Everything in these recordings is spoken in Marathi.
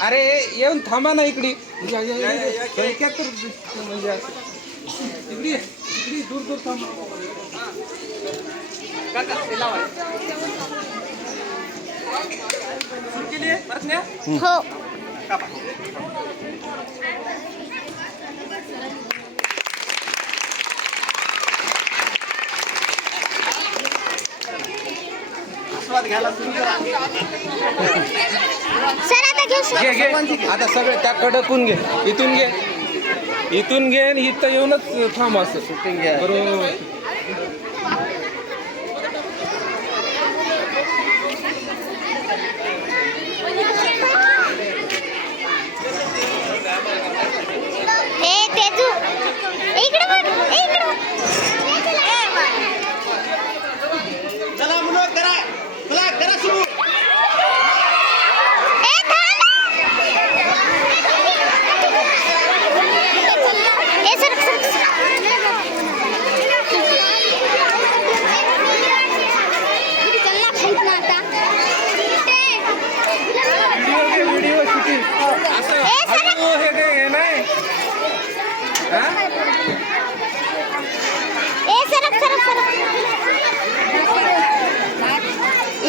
अरे येऊन थांबा ना इकडे म्हणजे इकडे दूर दूर थांबा हो सर आता घेऊ आता सगळे त्या कडकून घे इथून घे आणि इथं येऊनच थांब असं शूटिंग घ्या बरोबर ए तेजू इकडे बघ इकडे चला मुलं करा सुरू व्हिडिओ शूटिंग असं हे काय नाही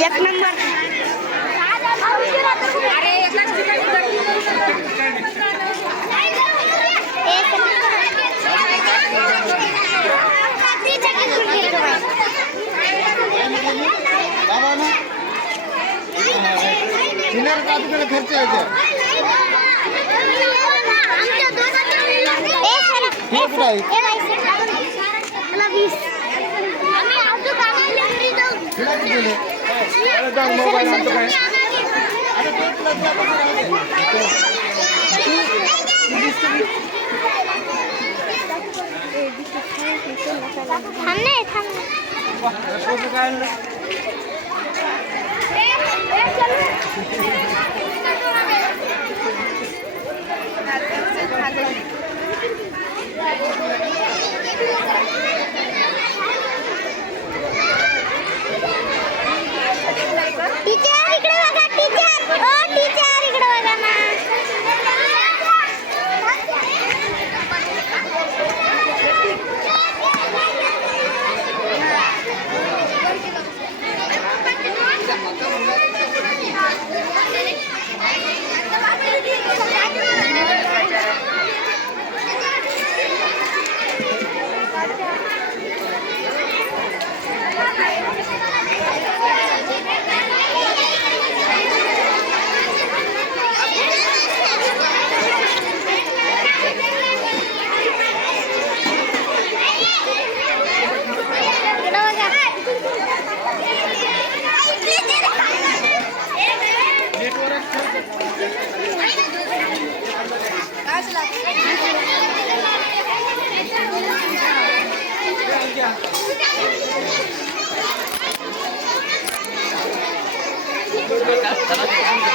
एक नंबर खर्च मोबाईल आणतो काय टीचर इकडे बघा टीचर ओ टीचर इकडे बघा ना